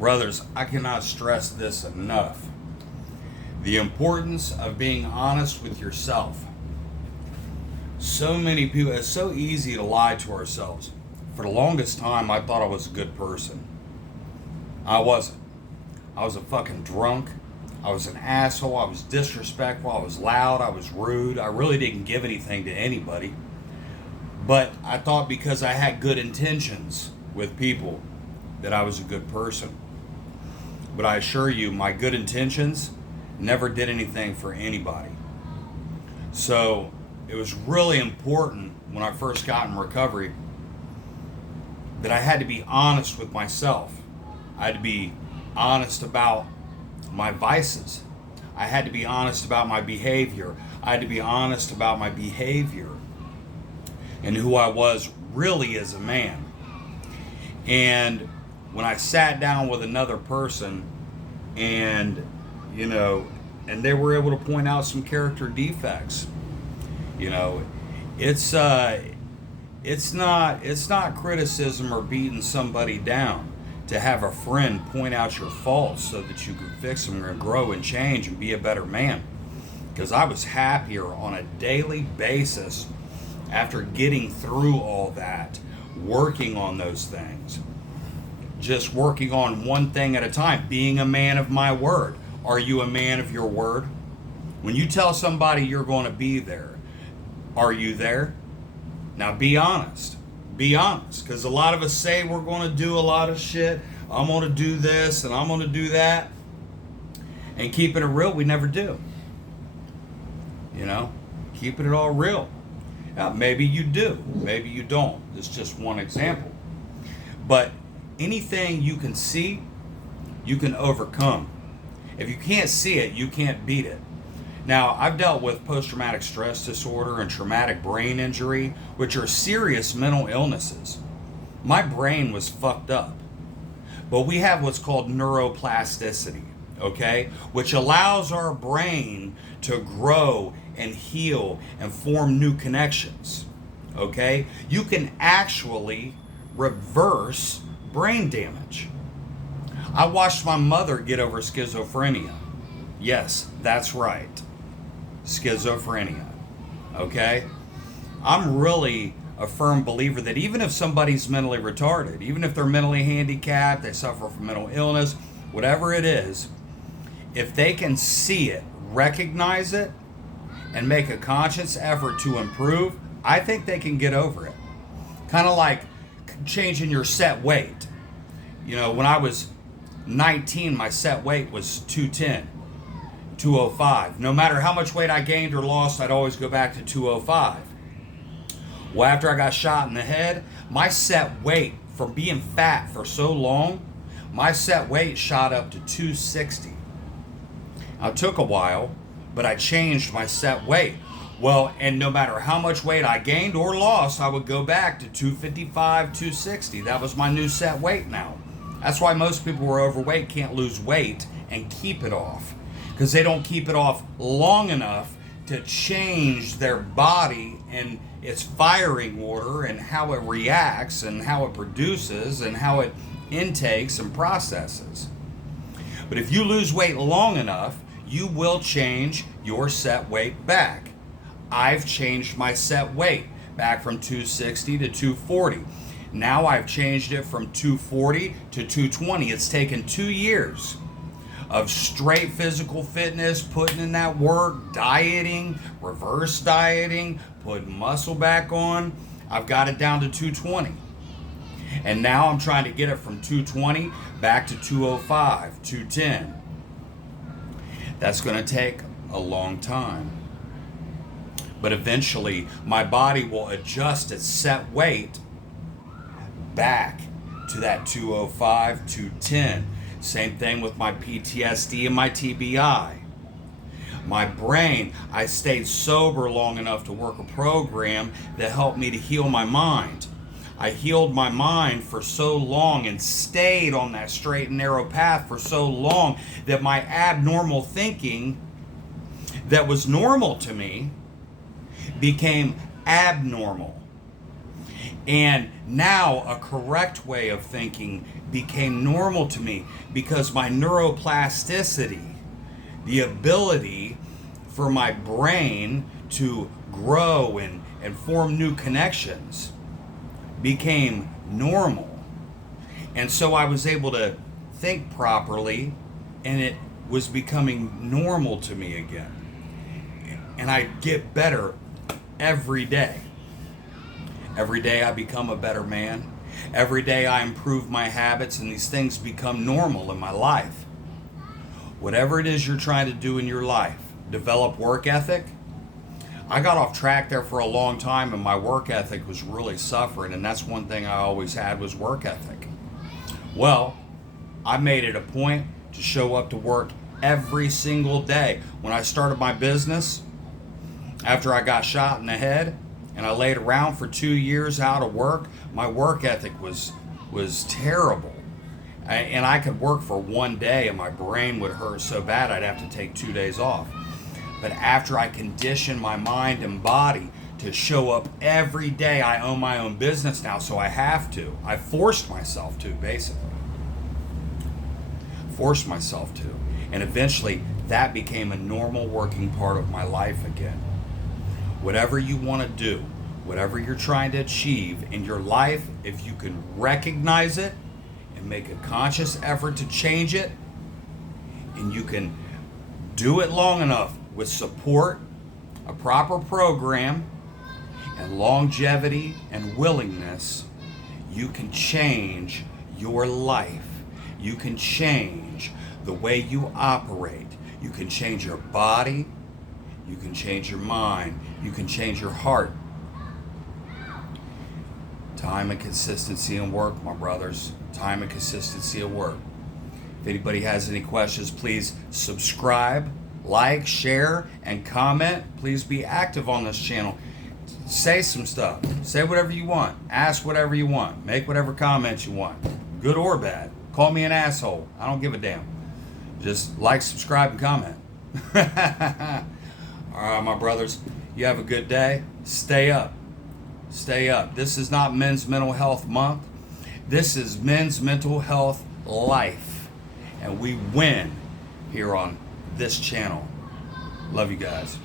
Brothers, I cannot stress this enough. The importance of being honest with yourself. So many people, it's so easy to lie to ourselves. For the longest time, I thought I was a good person. I wasn't. I was a fucking drunk. I was an asshole. I was disrespectful. I was loud. I was rude. I really didn't give anything to anybody. But I thought because I had good intentions with people that I was a good person. But I assure you, my good intentions never did anything for anybody. So it was really important when I first got in recovery that I had to be honest with myself. I had to be honest about my vices. I had to be honest about my behavior. I had to be honest about my behavior and who I was really as a man. And when I sat down with another person and, and they were able to point out some character defects, it's not criticism or beating somebody down to have a friend point out your faults so that you can fix them and grow and change and be a better man. Because I was happier on a daily basis after getting through all that, working on those things. Just working on one thing at a time, being a man of my word. Are you a man of your word? When you tell somebody you're going to be there, are you there? Now be honest. Be honest. Because a lot of us say we're going to do a lot of shit. I'm going to do this and I'm going to do that. And keeping it real, we never do. Keeping it all real. Now, maybe you do. Maybe you don't. It's just one example. But anything you can see, you can overcome. If you can't see it, you can't beat it. Now, I've dealt with post-traumatic stress disorder and traumatic brain injury, which are serious mental illnesses. My brain was fucked up. But we have what's called neuroplasticity, okay? Which allows our brain to grow and heal and form new connections, okay? You can actually reverse brain damage. I watched my mother get over schizophrenia. Yes, that's right. Schizophrenia. Okay? I'm really a firm believer that even if somebody's mentally retarded, even if they're mentally handicapped, they suffer from mental illness, whatever it is, if they can see it, recognize it, and make a conscious effort to improve, I think they can get over it. Kind of like changing your set weight. When I was 19, my set weight was 210, 205. No matter how much weight I gained or lost, I'd always go back to 205. Well, after I got shot in the head, my set weight, from being fat for so long, my set weight shot up to 260. Now, it took a while, but I changed my set weight. Well, and no matter how much weight I gained or lost, I would go back to 255, 260. That was my new set weight now. That's why most people who are overweight can't lose weight and keep it off. Because they don't keep it off long enough to change their body and its firing order and how it reacts and how it produces and how it intakes and processes. But if you lose weight long enough, you will change your set weight back. I've changed my set weight back from 260 to 240. Now I've changed it from 240 to 220. It's taken 2 years of straight physical fitness, putting in that work, dieting, reverse dieting, putting muscle back on. I've got it down to 220. And now I'm trying to get it from 220 back to 205, 210. That's going to take a long time. But eventually, my body will adjust its set weight back to that 205, 210. Same thing with my PTSD and my TBI. My brain, I stayed sober long enough to work a program that helped me to heal my mind. I healed my mind for so long and stayed on that straight and narrow path for so long that my abnormal thinking that was normal to me became abnormal. And now a correct way of thinking became normal to me because my neuroplasticity, the ability for my brain to grow and form new connections, became normal. And so I was able to think properly, and it was becoming normal to me again. And I get better every day. Every day I become a better man. Every day I improve my habits, and these things become normal in my life. Whatever it is you're trying to do in your life, develop work ethic. I got off track there for a long time, and my work ethic was really suffering, and that's one thing I always had was work ethic. Well, I made it a point to show up to work every single day. When I started my business, after I got shot in the head, and I laid around for 2 years out of work, my work ethic was terrible. And I could work for one day and my brain would hurt so bad I'd have to take 2 days off. But after I conditioned my mind and body to show up every day, I own my own business now, so I have to. I forced myself to, basically. Forced myself to. And eventually, that became a normal working part of my life again. Whatever you want to do, whatever you're trying to achieve in your life, if you can recognize it and make a conscious effort to change it, and you can do it long enough with support, a proper program, and longevity and willingness, you can change your life. You can change the way you operate. You can change your body. You can change your mind. You can change your heart. Time and consistency in work, my brothers. Time and consistency at work. If anybody has any questions, please subscribe, like, share, and comment. Please be active on this channel. Say some stuff. Say whatever you want. Ask whatever you want. Make whatever comments you want. Good or bad. Call me an asshole. I don't give a damn. Just like, subscribe, and comment. All right, my brothers. You have a good day. Stay up. Stay up. This is not Men's Mental Health Month. This is Men's Mental Health Life. And we win here on this channel. Love you guys.